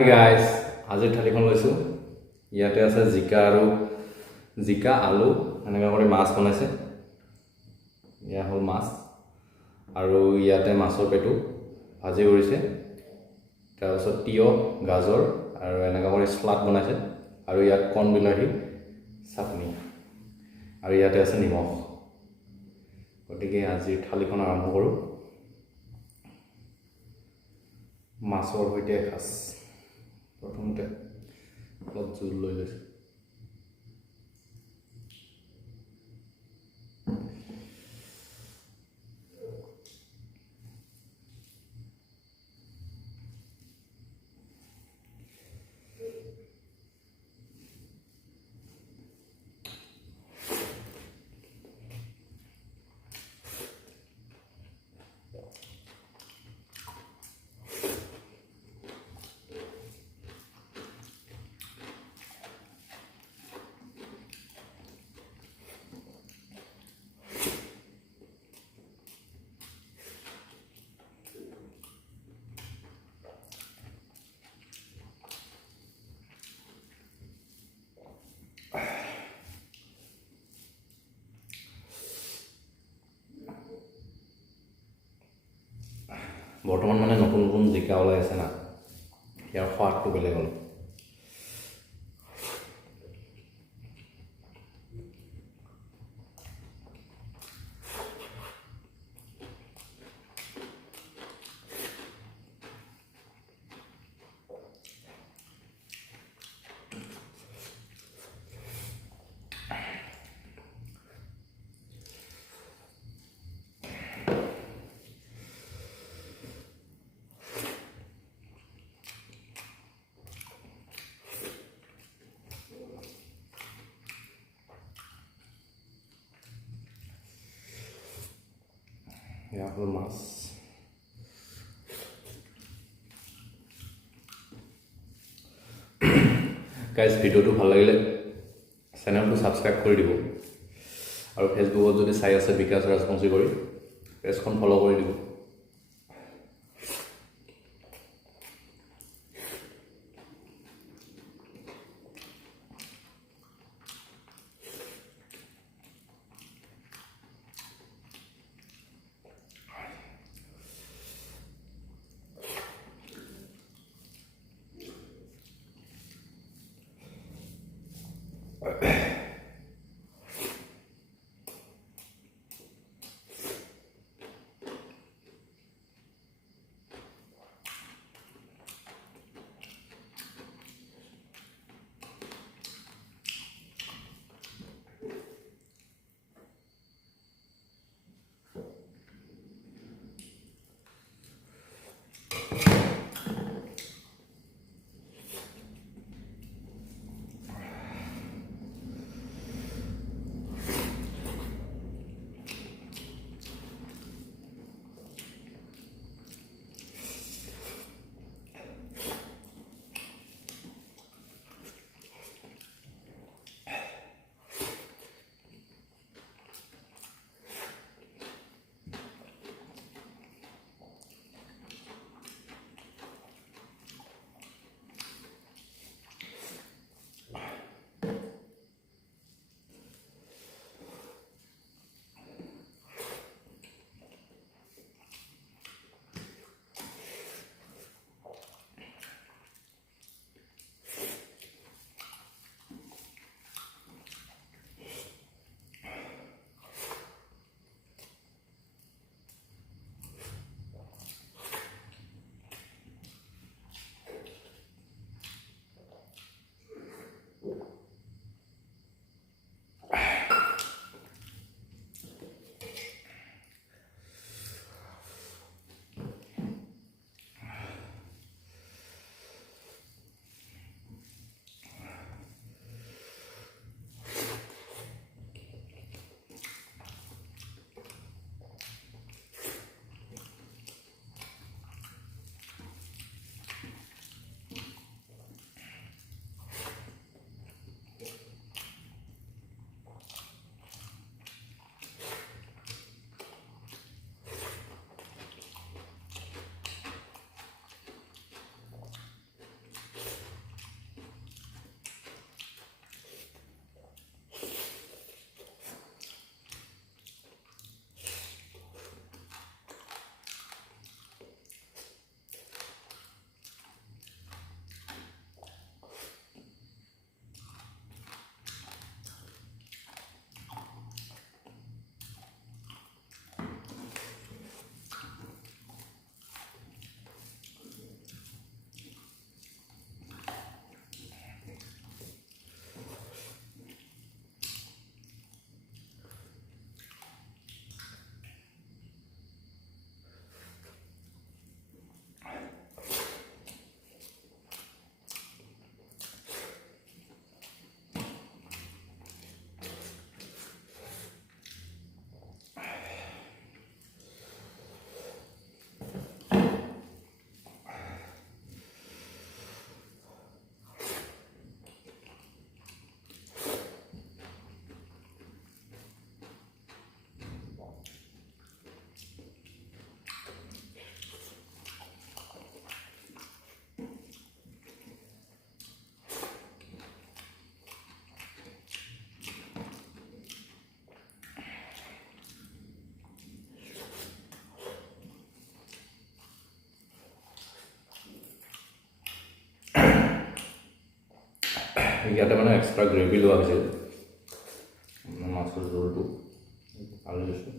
Hey guys, আজিৰ থালিখন লৈছোঁ। ইয়াতে আছে জিকা আলু এনেকৈ কৰি মাছ বনাইছে। এয়া হ'ল মাছ আৰু ইয়াতে মাছৰ পেটু ভাজি কৰিছে। তাৰপিছত তিয়হ গাজৰ আৰু এনেকৈ কৰি স্লাড বনাইছে আৰু ইয়াত কণ বিলাহী চাটনি আৰু ইয়াতে আছে নিমখ। গতিকে আজিৰ থালিখন আৰম্ভ কৰোঁ। মাছৰ সৈতে এসাঁজ। প্ৰথমতে অলপ জোল লৈ লৈছোঁ। বৰ্তমান মানে নতুন নতুন জিকা ওলাই আছে না, ইয়াৰ সোৱাদটো বেলেগ হ'ল। এয়া হ'ল মাছ। গাইজ, ভিডিঅ'টো ভাল লাগিলে চেনেলটো ছাবস্ক্ৰাইব কৰি দিব আৰু ফেচবুকত যদি চাই আছে বিকাশ ৰাজবংশী কৰি পেজখন ফ'ল' কৰি দিব। ইয়াতে মানে এক্সট্ৰা গ্ৰেভি লোৱা হৈছিল মাছৰ জোলটো আলু লৈছোঁ